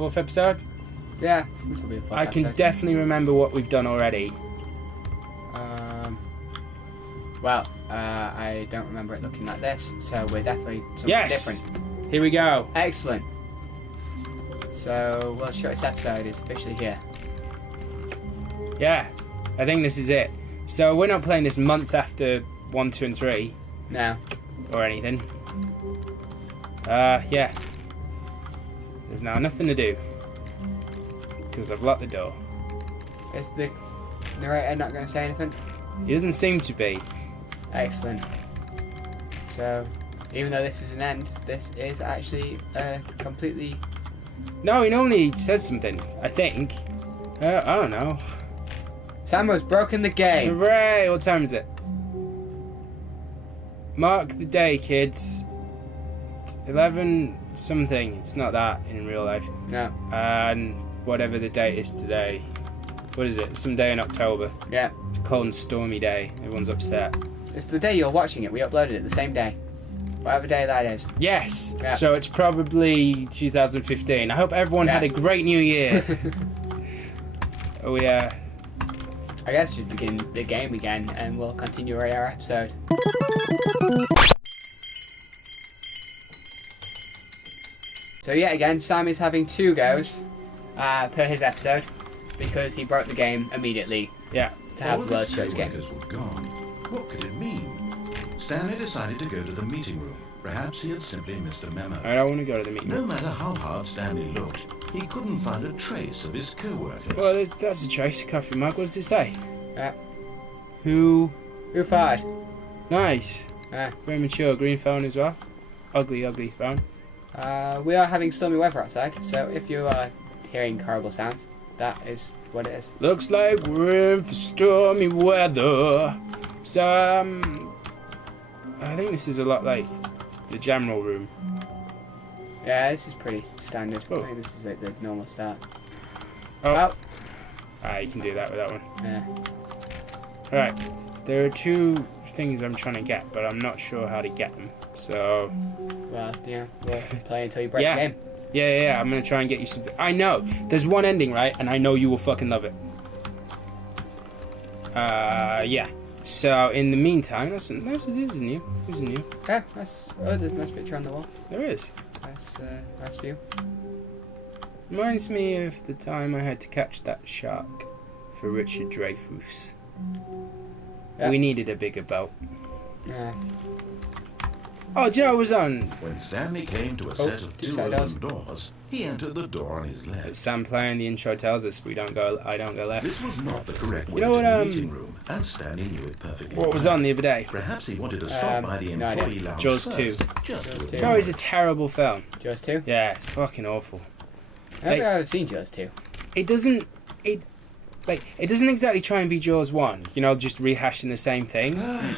4th episode? Yeah, this will be a 4th I can episode. definitely remember what we've done already. Well, I don't remember it looking like this, so we're definitely something different. Here we go. Excellent. So, World's Shortest Episode is officially here. Yeah, I think this is it. So we're not playing this months after 1, 2, and 3 No. or anything. Yeah. There's now nothing to do because I've locked the door. Is the narrator not going to say anything? He doesn't seem to be. Excellent. So, even though this is an end, this is actually completely... No, he normally says something, I think. I don't know. Samuel's broken the game. Hooray! What time is it? Mark the day, kids. 11 something. It's not that in real life. No. And whatever the date is today. What is it? Some day in October. Yeah. It's a cold and stormy day. Everyone's upset. It's the day you're watching it. We uploaded it the same day. Whatever day that is. Yes! Yeah. So it's probably 2015. I hope everyone had a great new year. Oh yeah. I guess just begin the game again and we'll continue our episode. So yet again, Sam is having 2 goes per his episode because he broke the game immediately. Yeah. To have the World's Shortest game. Were gone. What could it mean? Stanley decided to go to the meeting room. Perhaps he had simply missed a memo. I don't want to go to the meeting. No matter how hard Stanley looked, he couldn't find a trace of his co-workers. Well, that's a trace. Coffee mug. What does it say? Yeah. Who? Who fired? Nice. Yeah. Very mature. Green phone as well. Ugly, ugly phone. We are having stormy weather outside, so if you are hearing horrible sounds, that is what it is. Looks like we're in for stormy weather. So, I think this is a lot like the general room. Yeah, this is pretty standard. Oh. I think this is like the normal start. Oh. You can do that with that one. Yeah. Alright. There are 2 things I'm trying to get, but I'm not sure how to get them. So... Well, yeah, we'll play until you break Yeah. the game. Yeah. I'm going to try and get you something. I know. There's one ending, right? And I know you will fucking love it. Yeah. So, in the meantime, this is new. This is new. Okay, there's a nice picture on the wall. There is. Nice view. Reminds me of the time I had to catch that shark for Richard Dreyfuss. Yeah. We needed a bigger boat. Yeah. Oh, do you know what was on? When Stanley came to a set of 2 side open doors, he entered the door on his left. Sam playing the intro tells us I don't go left. This was not the correct way know to what, the meeting room, and Stanley knew it perfectly. What was on the other day? Perhaps he wanted to stop by the no idea. employee lounge Jaws first, 2. just to Jaws 2. avoid Jaws is a terrible film. Jaws 2? Yeah, it's fucking awful. I don't think I've ever seen Jaws 2. It doesn't exactly try and be Jaws 1, you know, just rehashing the same thing. Yes,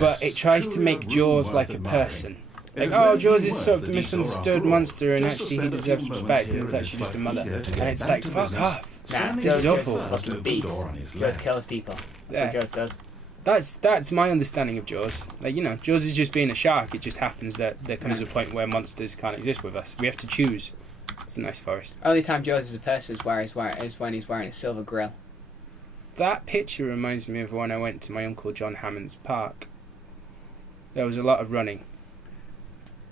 But it tries to truly make a room Jaws worth like a admiring. person. It Like, would Jaws be is worth sort of the the detour misunderstood after all, monster and just to actually he spend a deserves few respect moments and here it's in actually his just a quite mother. eager to And get it's back like, to fuck business. off. Stanley this is Jaws awful. is a first fucking opened the beast. door on his Jaws left. kills people. Yeah. That's what Jaws does. That's my understanding of Jaws. Like, you know, Jaws is just being a shark. It just happens that there comes a point where monsters can't exist with us. We have to choose. It's a nice forest. Only time Jaws is a person is when he's wearing a silver grill. That picture reminds me of when I went to my Uncle John Hammond's park. There was a lot of running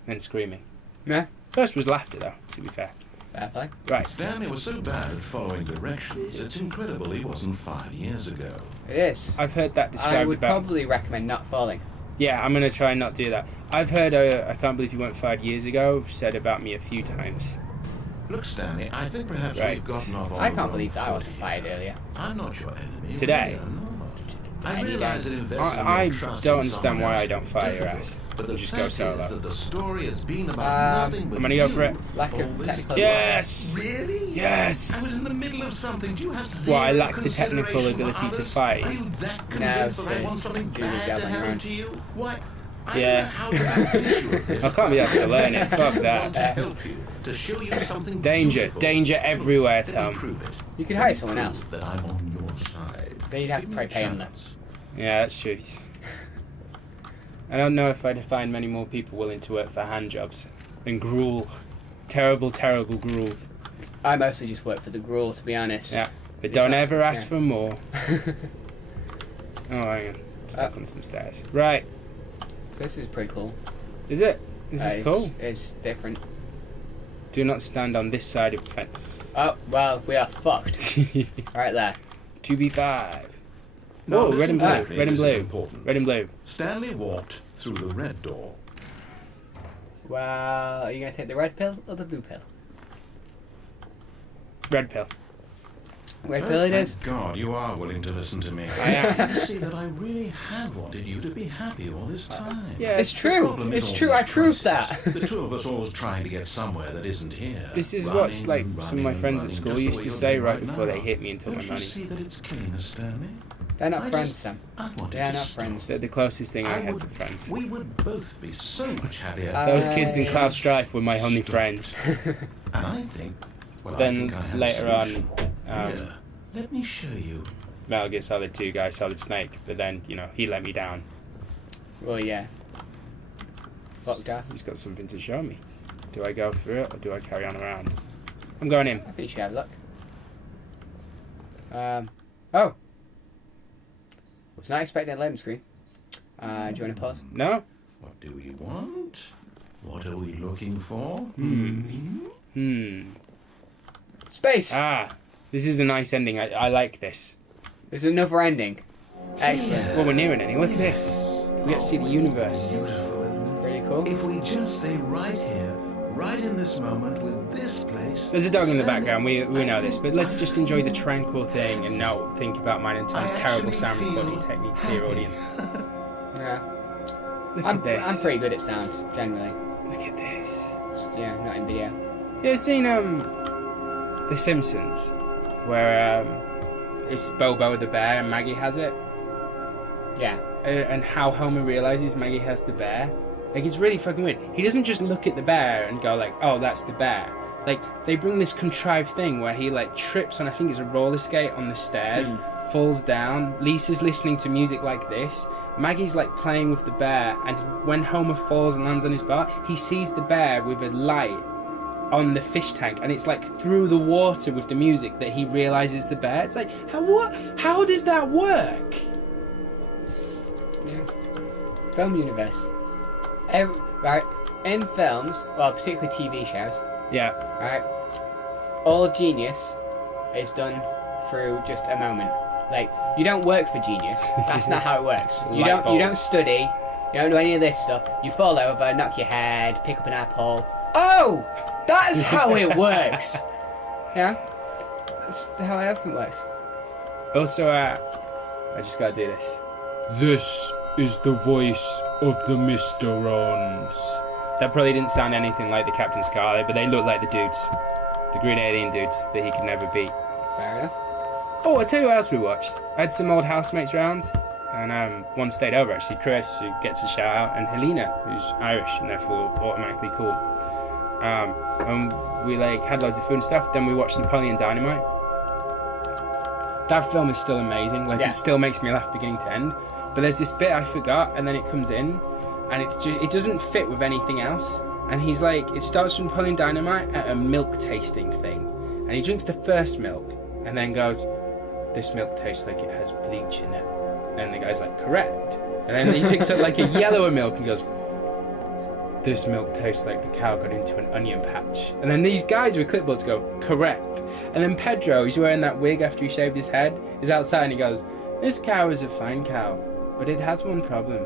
and screaming. Yeah. First was laughter, though, to be fair. Fair play. Right. Stanley was so bad at following directions, it's incredible he wasn't 5 years ago. It is. I've heard that described I would about... probably recommend not falling. Yeah, I'm going to try and not do that. I've heard I Can't Believe You Went 5 years ago said about me a few times. Look, Stanley, I think perhaps Right. we've gotten off on I the can't wrong believe that I foot wasn't here. fired earlier. I'm not your enemy. Today? Really, I'm not. I Any realize day. that investing I your trust don't in understand someone why else I don't is fire your difficult, ass. But the You just go fact is solo. that the story has been about nothing but I'm gonna go for it. Lack all of this technical time. Yes! Really? I was Yes! in the middle of something. Do you have Well, I zero lack the technical consideration for ability to others? fight. Are you that No, convinced that I it's want something Julie bad to Gabbling happen around. to you? Why? I Yeah. don't know how to convince you of this, I can't be asked to learn it. but Fuck I that. want to help you, to show you something Danger. beautiful. Danger everywhere, Let me Tom. prove it. You could hire someone else. Prove that I'm on your side. Then you'd have Give to me a probably pay them that. chance. Yeah, that's true. I don't know if I'd find many more people willing to work for hand jobs than gruel. Terrible, terrible gruel. I mostly just work for the gruel, to be honest. Yeah, but Is don't that- ever ask yeah. for more. Oh, hang on. Stuck on some stairs. Right. This is pretty cool. Is it? This is cool. It's different. Do not stand on this side of the fence. Oh, well, we are fucked. Right there. 2B5. Now Whoa, red and blue. listen carefully, Red and this is blue. important. Red and blue. Stanley walked through the red door. Well, are you going to take the red pill or the blue pill? Red pill. Red Oh, pill it thank is. God you are willing to listen to me. I am. You see that I really have wanted you to be happy all this time. Yeah, It's The true. problem is It's all true. these I proved crises. that. The two of us always trying to get somewhere that isn't here. This is Running, what's like some of my running, friends running, at school just the used way to you're say doing right before they now. hit me and took Don't my you money. see that it's killing us, Stanley? They're not I friends, just- Sam. I wanted They are to not stop. friends. They're the closest thing I I had would, to friends. we would both be so much happier. Those kids in Cloud Strife were my only Stop. friends. And I think, well, I Then think I have a later on, solution. Here, let me show you. Metal Gear Solid 2 guy, Solid Snake, but then, you know, he let me down. Well, yeah. Fucked off. He's got something to show me. Do I go for it or do I carry on around? I'm going in. I think you should have a look. Oh. Was not expecting a loading screen. Do you want to pause? No? What do we want? What are we looking for? Space! Ah, this is a nice ending. I like this. There's another ending. Excellent. Well, we're near an ending. Look at this. We get to see the universe. Beautiful, isn't it? Pretty cool. If we just stay right here, right in this moment with this place. There's a dog in the Stanley, background, we I know this, think but let's just enjoy the tranquil thing and not think about mine and Tom's I terrible actually sound feel recording techniques to your happy. audience. Yeah. Look I'm at this. pretty good at sound, generally. Look at this. Just, yeah, not in video. You ever seen The Simpsons, where it's Bobo the bear and Maggie has it, Yeah. and how Homer realizes Maggie has the bear? Like, it's really fucking weird. He doesn't just look at the bear and go like, "Oh, that's the bear." Like, they bring this contrived thing where he like trips on, I think it's a roller skate on the stairs, falls down. Lisa's listening to music like this. Maggie's like playing with the bear, and when Homer falls and lands on his butt, he sees the bear with a light on the fish tank, and it's like through the water with the music that he realizes the bear. It's like, how does that work? Yeah. Film universe. Right. In films, well, particularly TV shows, Yeah. right, all genius is done through just a moment. Like, you don't work for genius. That's not how it works. You Light bulb. don't study. You don't do any of this stuff. You fall over, knock your head, pick up an apple. Oh, that's how it works. Yeah, that's how everything works. Also, I just gotta do this. This is the voice of the Mysterons. That probably didn't sound anything like the Captain Scarlet, but they look like the dudes. The green alien dudes that he could never beat. Fair enough. Oh, I'll tell you what else we watched. I had some old housemates round, and one stayed over actually. Chris, who gets a shout out, and Helena, who's Irish and therefore automatically cool. And we like had loads of food and stuff. Then we watched Napoleon Dynamite. That film is still amazing. Like, Yeah. it still makes me laugh beginning to end. But there's this bit I forgot, and then it comes in, and it doesn't fit with anything else. And he's like, it starts with Napoleon Dynamite at a milk tasting thing, and he drinks the first milk, and then goes, "This milk tastes like it has bleach in it." And the guy's like, "Correct." And then he picks up like a yellower milk and goes, "This milk tastes like the cow got into an onion patch." And then these guys with clipboards go, "Correct." And then Pedro, who's wearing that wig after he shaved his head, is outside and he goes, "This cow is a fine cow, but it has one problem.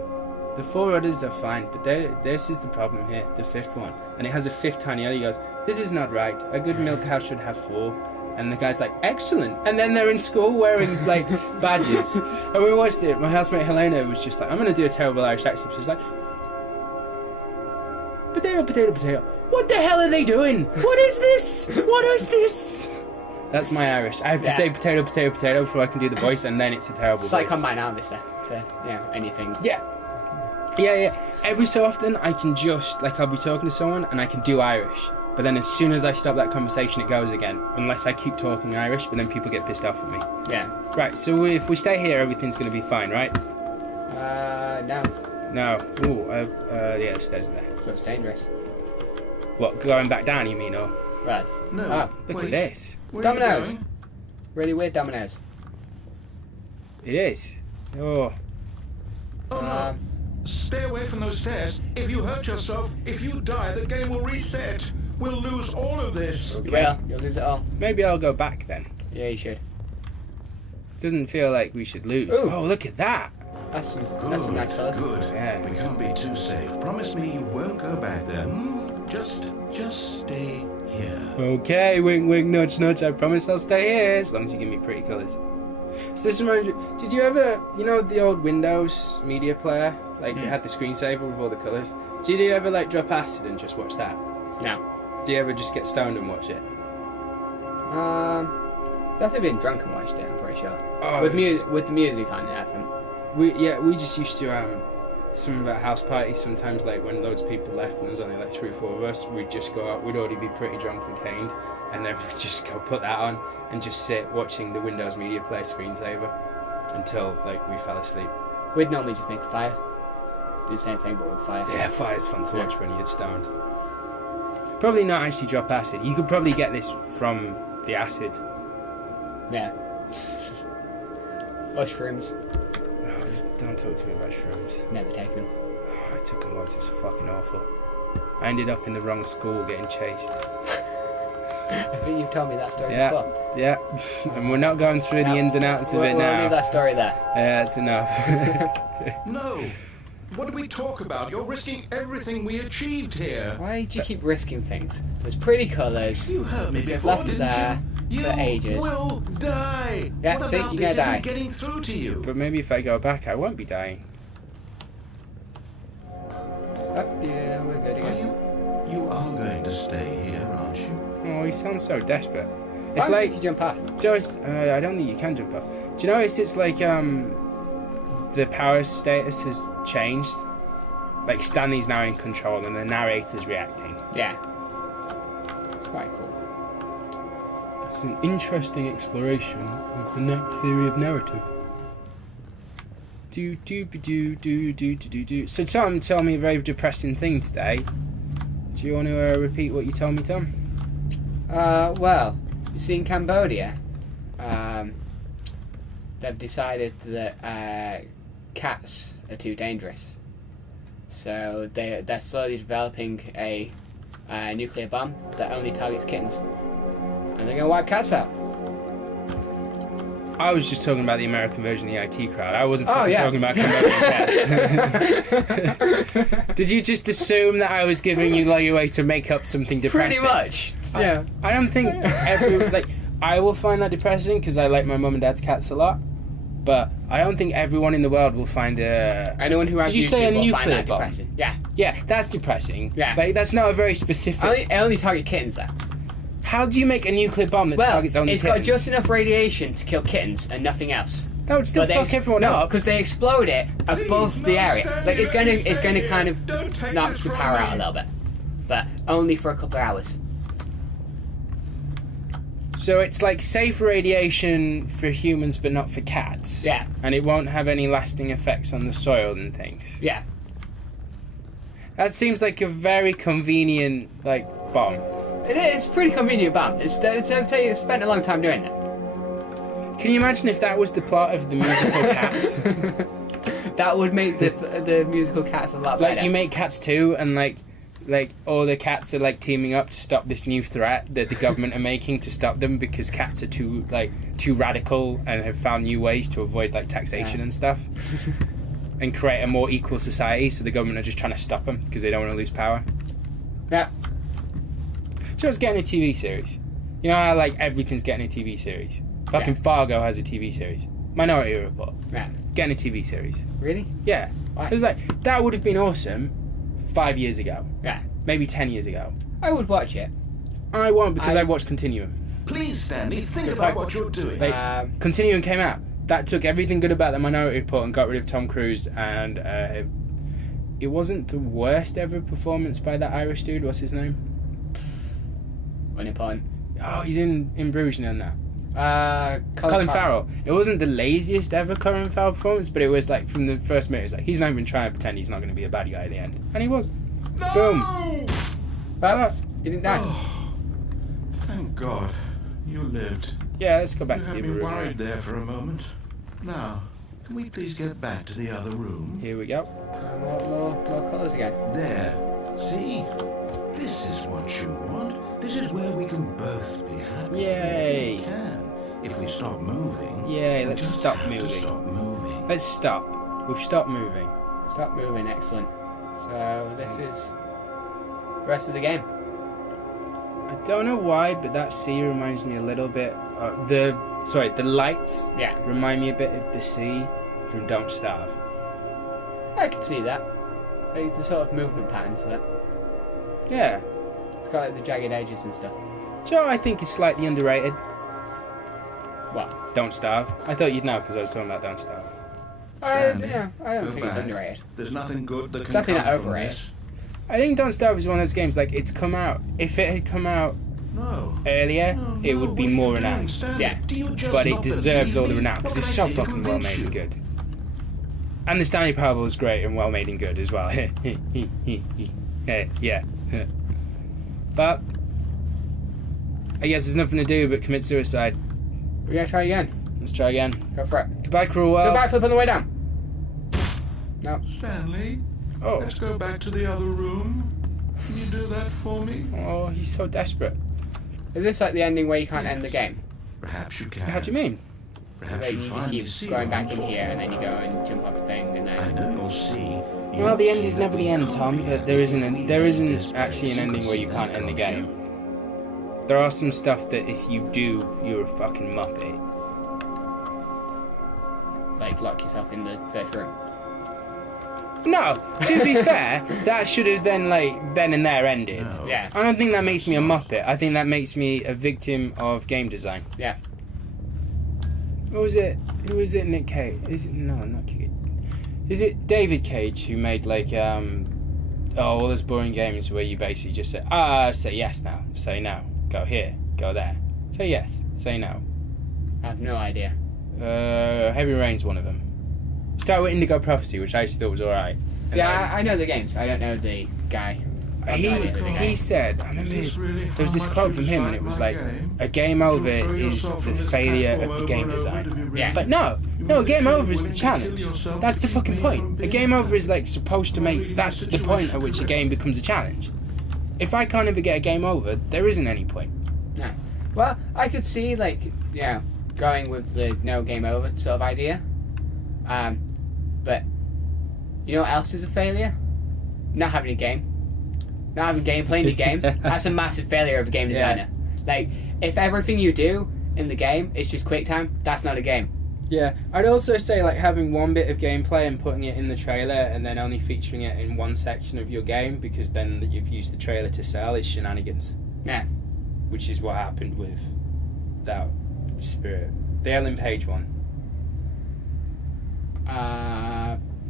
The four others are fine, but this is the problem here, the fifth one." And it has a fifth tiny other. He goes, "This is not right. A good milk cow should have four." And the guy's like, "Excellent." And then they're in school wearing like badges. And we watched it. My housemate Helena was just like, "I'm going to do a terrible Irish accent." She's like, "Potato, potato, potato. What the hell are they doing? What is this? What is this?" That's my Irish. I have to Yeah. say potato, potato, potato before I can do the voice, and then it's a terrible It's like voice. combine out this stuff for anything. Yeah. Yeah. Every so often, I can just, like, I'll be talking to someone and I can do Irish. But then as soon as I stop that conversation, it goes again. Unless I keep talking Irish, but then people get pissed off at me. Yeah. Right, so if we stay here, everything's going to be fine, right? No. No. Ooh, yeah, the stairs are there. So it's dangerous. What, going back down, you mean, or? Right. No. Oh, Look wait. at this. Where are you Dominoes. going? Really weird dominoes. It is. Oh. Oh no. Stay away from those stairs. If you hurt yourself, if you die, the game will reset. We'll lose all of this. Okay. Well, you'll lose it all. Maybe I'll go back then. Yeah, you should. Doesn't feel like we should lose. Ooh. Oh, look at that. That's some Good, nice colours. good. Yeah. We can't be too safe. Promise me you won't go back there. Just stay here. Okay, wink, wink, nudge, nudge. I promise I'll stay here as long as you give me pretty colours. So this reminds you, did you ever, you know, the old Windows media player? Like, it had the screensaver with all the colours. Did you ever, like, drop acid and just watch that? No. Do you ever just get stoned and watch it? Definitely been drunk and watched it, I'm pretty sure. Oh, with, it was- with the music on it, I think. We just used to, some of our house parties, sometimes, like, when loads of people left and there was only, like, 3 or 4 of us, we'd just go out, we'd already be pretty drunk and caned, and then we'd just go put that on and just sit watching the Windows media player screensaver until, like, we fell asleep. We'd normally just make a fire. Do the same thing, but with fire. Yeah, fire's fun to watch when you get stoned. Probably not actually drop acid. You could probably get this from the acid. Yeah. Or shrooms. Oh, don't talk to me about shrooms. Never taken them. Oh, I took them once, it was fucking awful. I ended up in the wrong school getting chased. I think you've told me that story Yeah, before. yeah. And we're not going through the ins and outs of it We'll now. leave that story there. Yeah, that's enough. No. What do we talk about? You're risking everything we achieved here. Why do you keep risking things? There's pretty colours. You heard me You've before, left it didn't there you? for ages. Will die. Yeah, what see, about you're this gonna die. isn't getting through to you? But maybe if I go back, I won't be dying. Oh, yeah, we're good Are again. you are going to stay here, aren't you? Oh, he sounds so desperate. It's Why like, would you jump off? Joyce, I don't think you can jump off. Do you notice it's like, the power status has changed? Like, Stanley's now in control and the narrator's reacting. Yeah. It's quite cool. It's an interesting exploration of the theory of narrative. So Tom told me a very depressing thing today. Do you want to repeat what you told me, Tom? Well, you see in Cambodia, they've decided that cats are too dangerous. So they're slowly developing a nuclear bomb that only targets kittens. And they're going to wipe cats out. I was just talking about the American version of the IT crowd. I wasn't Oh, fucking yeah. talking about Cambodian cats. Did you just assume that I was giving you like a way to make up something depressing? Pretty much. Yeah. I don't think I will find that depressing because I like my mum and dad's cats a lot. But I don't think everyone in the world will find a... Anyone who has Did you say a YouTube will find nuclear that bomb? depressing. Yeah. Yeah, that's depressing. Yeah. Like, that's not a very specific... Only target kittens though. How do you make a nuclear bomb that Well, targets only it's kittens? got just enough radiation to kill kittens and nothing else. That would still But they fuck everyone no, up. because they explode it above Please, the no, area. Stanley, Like it's let me going to say kind it. of Don't take knock this your from power out a me. little bit, but only for a couple of hours. So it's like safe radiation for humans but not for cats. Yeah. And it won't have any lasting effects on the soil and things. Yeah. That seems like a very convenient, like, bomb. It is pretty convenient bomb. They spent a long time doing it. Can you imagine if that was the plot of the musical Cats? That would make the musical Cats a lot better. Like, you make Cats 2 and, like all the cats are, like, teaming up to stop this new threat that the government are making to stop them because cats are too radical and have found new ways to avoid, like, taxation and stuff. And create a more equal society, so the government are just trying to stop them because they don't want to lose power. Yeah. So it's getting a TV series. You know how, like, everything's getting a TV series? Fucking Fargo has a TV series. Minority Report. Yeah. Getting a TV series. Really? Yeah. Why? It was like, that would have been awesome 5 years ago. Yeah. Maybe 10 years ago. I would watch it. I won't because I- I watched Continuum. Please, Stanley, think Good about point. what you're doing. Like, Continuum came out. That took everything good about the Minority Report and got rid of Tom Cruise, and it wasn't the worst ever performance by that Irish dude. What's his name? Unimportant. Oh, he's in Bruges and that. Colin Colin Farrell. It wasn't the laziest ever Colin Farrell performance, but it was like from the first minute, it's like he's not even trying to pretend he's not going to be a bad guy at the end, and he was. No! Boom. Well, he didn't die. Thank God. You lived. Yeah, let's go back You to the had other me room. worried there for a moment. Now, can we please get back to the other room? Here we go. More colours again. There. See? This is what you want. This is where we can both be happy. Yay. We can. If we stop moving. Yay, we let's just stop have to moving. stop moving. Let's stop. We've stopped moving. Stop moving, excellent. So this is the rest of the game. I don't know why, but that sea reminds me a little bit. The lights Yeah, remind me a bit of the sea from Don't Starve. I can see that. Like the sort of movement patterns of it. Yeah. It's got like the jagged edges and stuff. Do you know what I think is slightly underrated? What? Don't Starve. I thought you'd know because I was talking about Don't Starve. Stanley, I don't go think it's back. underrated. There's nothing good that can Nothing come that from overrated. this. I think Don't Starve is one of those games, like, it's come out. If it had come out No. earlier, No, it no, would be what are you more doing, renowned. Stanley? Yeah. Do you just But it not deserves believe all the me? renown because What it's can I so say to fucking well convince made and you? good. And the Stanley Parable is great and well made and good as well. Yeah. But I guess there's nothing to do but commit suicide. We're gonna try again. Let's try again. Go for it. Goodbye, cruel world. Go backflip on the way down. No. Stanley, Oh. let's go back to the other room. Can you do that for me? Oh, he's so desperate. Is this like the ending where you can't end the game? Perhaps you can. How do you mean? Perhaps Like you you just finally keep see going what I'm back in talking here and then you go about. and jump off the thing and I then. know you'll see. Well, the end is never the end, Tom. But there isn't actually an ending where you can't end the game. There are some stuff that if you do, you're a fucking muppet. Like lock yourself in the first room. No, to be fair, that should have then and there ended. No. Yeah. I don't think that makes me a muppet. I think that makes me a victim of game design. Yeah. What was it? Who was it? Nick Cage? Is it? No, not Cage. Is it David Cage who made all those boring games where you basically just say say yes now, say no, go here, go there, say yes, say no. I have no idea. Heavy Rain's one of them. Start with Indigo Prophecy, which I actually thought was alright. Yeah, I know the games. I don't know the guy. I have no idea who the guy He is. said, I Is remember this really there was how this much quote you from him, and dislike it was my like, game? a game To over throw is yourself the in this failure platform of the over game and over design. to be Yeah. ready. But no, You game literally over is the willing to challenge. kill yourself That's to the keep fucking me point. from A being game over happy. is like supposed to You're make, reading that's the the point at situation which a correctly. game becomes a challenge. If I can't ever get a game over, there isn't any point. No. Well, I could see going with the no game over sort of idea. But you know what else is a failure? Not having a game. Not having gameplay in your game. That's a massive failure of a game Yeah. designer. Like, if everything you do in the game is just quick time, that's not a game. Yeah, I'd also say having one bit of gameplay and putting it in the trailer and then only featuring it in one section of your game because then you've used the trailer to sell is shenanigans. Yeah. Which is what happened with that Spirit. The Ellen Page one.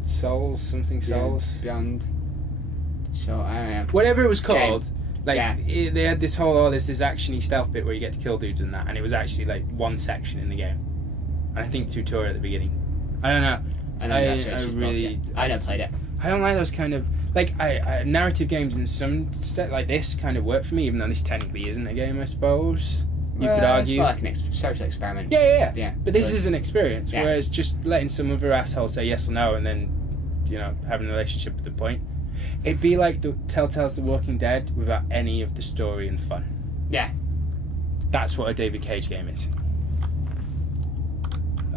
Souls? Beyond. So, I don't know. Whatever it was called. Yeah. They had this whole, this actiony stealth bit where you get to kill dudes and that, and it was actually one section in the game. And I think tutorial at the beginning. I don't know. I never played it. I don't like those kind of narrative games in some like this kind of work for me, even though this technically isn't a game, I suppose. You could argue. It's more like an social experiment. Yeah. But this Good. is an experience, Yeah. whereas just letting some other asshole say yes or no and then, having a relationship at the point. It'd be like the Telltale's The Walking Dead without any of the story and fun. Yeah. That's what a David Cage game is.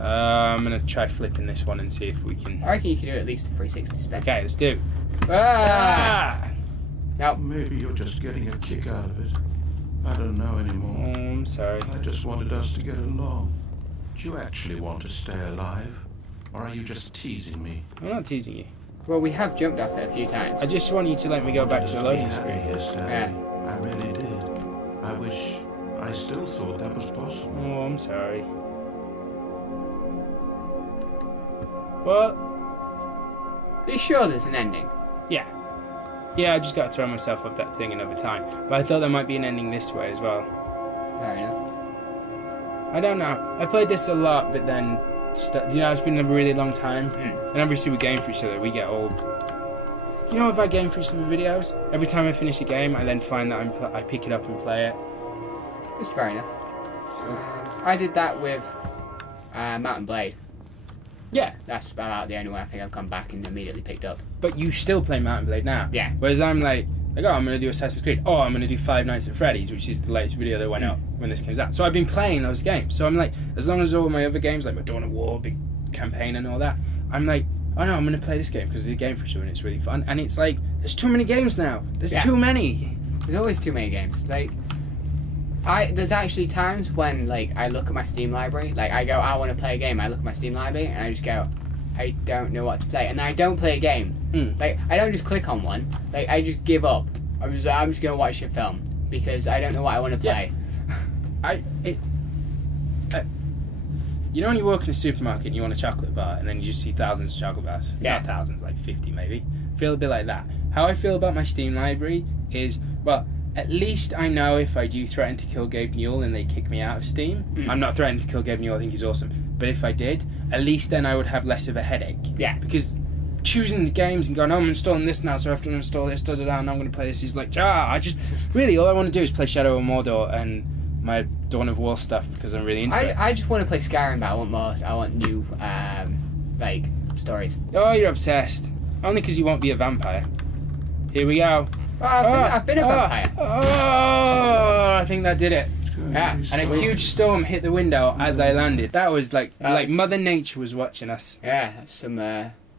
I'm going to try flipping this one and see if we can... I reckon you could do at least a 360 spec. Okay, let's do it. No. Maybe you're just getting a kick out of it. I don't know anymore. Oh, I'm sorry. I just wanted us to get along. Do you actually want to stay alive? Or are you just teasing me? I'm not teasing you. Well, we have jumped off it a few times. I just want you to let me go back to the loading happy screen. here, Stanley. Yeah. I really did. I wish I still thought that was possible. Oh, I'm sorry. What? Are you sure there's an ending? Yeah. Yeah, I just got to throw myself off that thing another time. But I thought there might be an ending this way as well. Fair enough. I don't know. I played this a lot, but then... it's been a really long time. And obviously we game for each other, we get old. If I game for each other videos, every time I finish a game, I then find that I pick it up and play it. It's fair enough. So, I did that with Mountain Blade. yeah, That's about the only one I think I've come back and immediately picked up. but you still play Mountain Blade now. Yeah. Whereas I'm like, oh, I'm going to do Assassin's Creed. Oh, I'm going to do Five Nights at Freddy's, which is the latest video that went out when this comes out. So I've been playing those games. So I'm like, as long as all my other games, like my Dawn of War, big campaign and all that, I'm like, oh no, I'm going to play this game because it's a game for sure and it's really fun. And it's like, there's too many games now. There's too many. There's always too many games. Like, there's actually times when, like, I look at my Steam library, like, I go, I want to play a game, I look at my Steam library, and I just go, I don't know what to play. And I don't play a game. Like, I don't just click on one. Like, I just give up. I'm just going to watch a film because I don't know what I want to play. You know when you walk in a supermarket and you want a chocolate bar and then you just see thousands of chocolate bars? Yeah. Not thousands, like 50 maybe. Feel a bit like that. How I feel about my Steam library is, well, at least I know if I do threaten to kill Gabe Newell and they kick me out of Steam. I'm not threatening to kill Gabe Newell, I think he's awesome. But if I did, at least then I would have less of a headache. Yeah. Because choosing the games and going, oh, I'm installing this now, so I have to install this, and I'm going to play this, is like, really, all I want to do is play Shadow of Mordor and my Dawn of War stuff because I'm really into it. I just want to play Skyrim, but I want more. I want new, like, stories. Oh, you're obsessed. Only because you won't be a vampire. Here we go. Oh, I've been a vampire. Oh, I think that did it. Yeah, And a huge storm hit the window as I landed. That was like Mother Nature was watching us. Yeah, that's some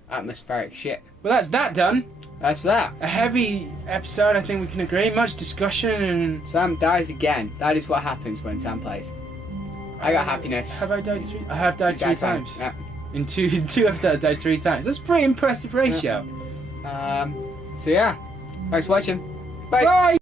atmospheric shit. Well, that's that done. That's that. A heavy episode, I think we can agree. Much discussion and... Sam dies again. That is what happens when Sam plays. I got happiness. Have I died 3? I have died 3 times. Yeah. In two episodes, I died 3 times. That's a pretty impressive ratio. So yeah, thanks for watching. Bye. Bye!